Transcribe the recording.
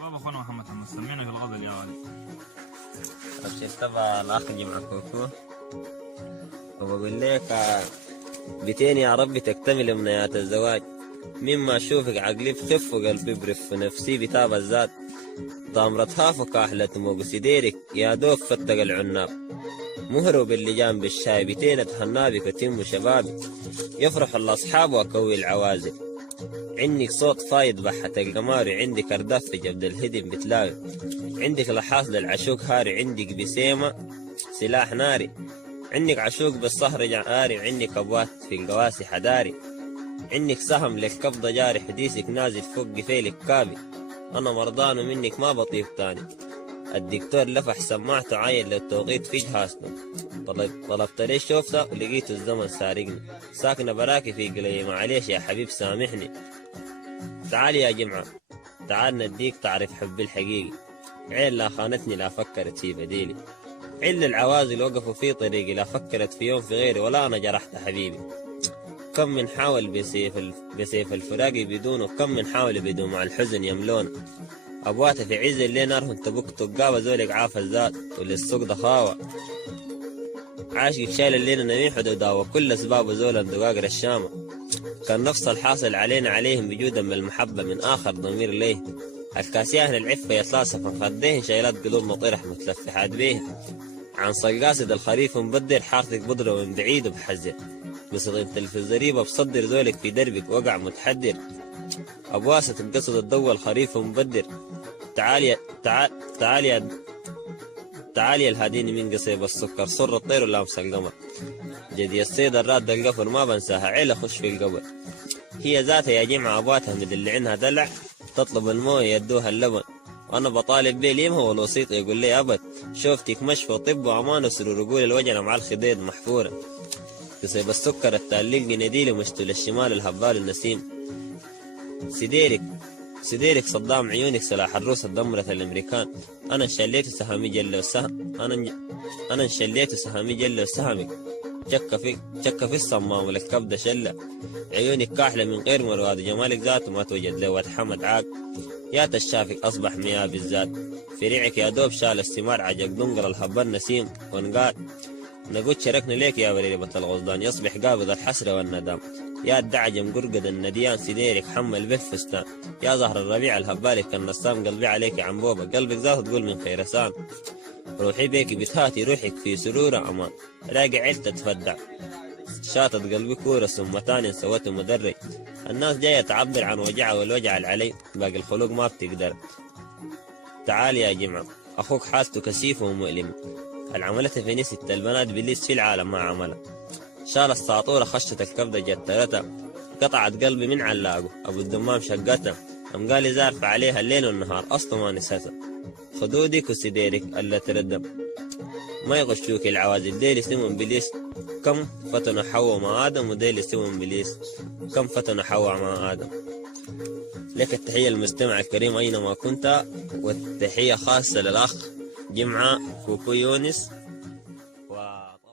شباب اخونا محمد حمد سمينا في الغزل يا غالي. ابشر تبع الاخ جمعة كوكو وبقول لك بتين يا ربي تكتمل امنيات الزواج. مما اشوفك عقلي بخف وقلبي برف نفسي بتاب الذات. ضامرتها فكاحلة موق سديرك يا دوب فتق العناب. مهرب اللجان بالشاي بتين اتهنى بك وتم شبابي. يفرح الاصحاب واكوي العوازل. عندك صوت فايض بحة القمار، عندك ارداف في جبد الهدم بتلاوي. عندك لحاظ للعشوق هاري، عندك بسيمة سلاح ناري. عندك عشوق بالصهر جعاري، وعندك ابوات في القواسي حداري. عندك سهم للقبضة جاري، حديثك نازل فوق قفيلك كابي. انا مرضان منك ما بطيب تاني. الدكتور لفح سماعته عاين للتوقيت في جهازنا. طلبت ليش شوفته ولقيت الزمن سارقني. ساكنة براكي في قلي معليش يا حبيب سامحني. تعال يا جمعة تعال نديك تعرف حب الحقيقي. عين لا خانتني لا فكرت في بديلي. عل العوازل وقفوا في طريقي، لا فكرت في يوم في غيري ولا أنا جرحت حبيبي. كم من حاول بسيف الفراق بدونه، كم من حاول بدون مع الحزن يملون. أبوات في عز الليل نارهم تبك تقابة زولك عاف الذات وللسوق ضخاوة. عاشق شايل الليل نميح وداوة كل أسباب زولا دقاق رشامة. كان نفس الحاصل علينا عليهم بجودا من المحبة من آخر ضمير ليه. الكاسيان العفة يتلاصف خديه شايلات قلوب مطرح متلفحات بيه. عن صقاصد الخريف مبدر حارتك بضرة من بعيد وبحذر. بصدمة الفزريبة بصدر ذولك في دربك وقع متحدر. أبواسة القصد الضوء الخريف مبدر. تعالي الهاديني من قصيب السكر صر الطير ولامس القمر. جدي السيد الراد القفر ما بنساها عيلة خش في القبر. هي ذاتها يا جمعة أبواتها مدلعينها دلع. تطلب المويه يدوها اللبن. وانا بطالب بيه ليمها والوسيط يقول لي ابد. شوفتك مشفى وطب وامان وسرور قول الوجنه مع الخديد محفوره. تصيب السكر التالق نديلي مشتول الشمال الهبال النسيم. سديرك صدام عيونك سلاح الروس الدمرة الامريكان. انا انشليت سهامي جل وسهم انا انشليت سهامي جل وسهمك. شك في الصمام ولك كبده شله. عيونك كاحله من غير مراد وجمالك ذاته ما توجد له واتحمد عاق. يا تشافك اصبح مياه بالذات. في ريعك يا دوب شال الثمار عجق دنقر الهبان نسيم ونقال. نقول شاركنا ليك يا وليبة الغصدان يصبح قابض الحسرة والندام. يا الدعجم قرقد النديان سديرك حمل به فستان. يا زهر الربيع الهبالك النسام قلبي عليك عنبوبة قلبك ذاته تقول من خيرسان. روحي بيك بتهاتي روحك في سرورة أمان. راقع عيل تتفدع شاطت قلبي كورة ثم تاني سوته مدرج. الناس جاية تعبر عن وجعها والوجع العلي باقي الخلوق ما بتقدر. تعال يا جمعة أخوك حالته كثيفة ومؤلمة. العملته في نسيت البنات بالليس في العالم ما عملها. شال الساطورة خشت الكبدة جترتها. قطعت قلبي من علاقه أبو الدمام شقتها. أم قال زارف عليها الليل والنهار أصلا ما نسيتها. خدودك وسديرك ألا تردم ما يغشوك العوازل ديل سمون بليس. كم فتنوا حوا مع آدم وديل سمون بليس. كم فتنوا حوا مع آدم. لك التحية المستمع الكريم أينما كنت. والتحية خاصة للأخ جمعة كوكو يونس